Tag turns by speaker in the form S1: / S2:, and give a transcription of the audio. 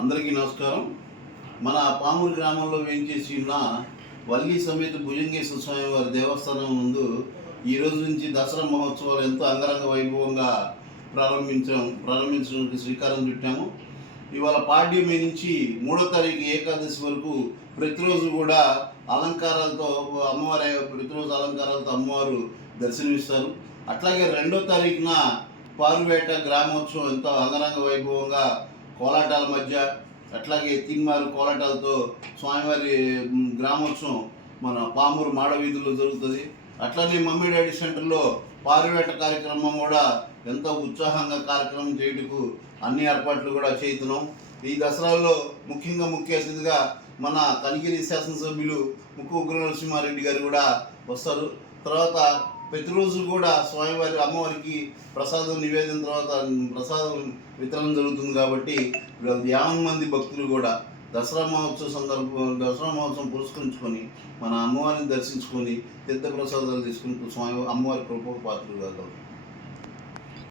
S1: అందరికీ నమస్కారం. మన పామూరు గ్రామంలో వేయించేసి ఉన్న వల్లి సమేత భుజంగేశ్వర స్వామి వారి దేవస్థానం ముందు ఈ రోజు నుంచి దసరా మహోత్సవాలు ఎంతో అంగరంగ వైభవంగా ప్రారంభించాం ప్రారంభించడానికి శ్రీకారం చుట్టాము. ఇవాళ పాడ్యమి నుంచి మూడో తారీఖు ఏకాదశి వరకు ప్రతిరోజు కూడా అలంకారాలతో అమ్మవారి ప్రతిరోజు అలంకారాలతో అమ్మవారు దర్శనమిస్తారు. అట్లాగే రెండో తారీఖున పారువేట గ్రామోత్సవం ఎంతో అంగరంగ వైభవంగా కోలాటాల మధ్య అట్లాగే తిన్మారు కోలాటాలతో స్వామివారి గ్రామోత్సవం మన పామూరు మాడవీధుల్లో జరుగుతుంది. అట్లనే మమ్మీ డాడీ సెంటర్లో పారివేట కార్యక్రమం కూడా ఎంతో ఉత్సాహంగా కార్యక్రమం చేయుటకు అన్ని ఏర్పాట్లు కూడా చేస్తున్నాం ఈ దసరాలో ముఖ్యంగా ముఖ్య అతిథిగా మన కనిగిరి శాసనసభ్యులు ముక్కు ఉగ్ర నరసింహారెడ్డి గారు కూడా వస్తారు. తర్వాత ప్రతిరోజు కూడా స్వామివారి అమ్మవారికి ప్రసాదం నివేదన తర్వాత ప్రసాదం వితరణ జరుగుతుంది కాబట్టి యాభై మంది భక్తులు కూడా దసరా మహోత్సవ సందర్భం దసరా మహోత్సవం పురస్కరించుకొని మన అమ్మవారిని దర్శించుకొని తీర్థ ప్రసాదాలు తీసుకుని స్వామి అమ్మవారి కృపకు పాత్రలు కాగలరు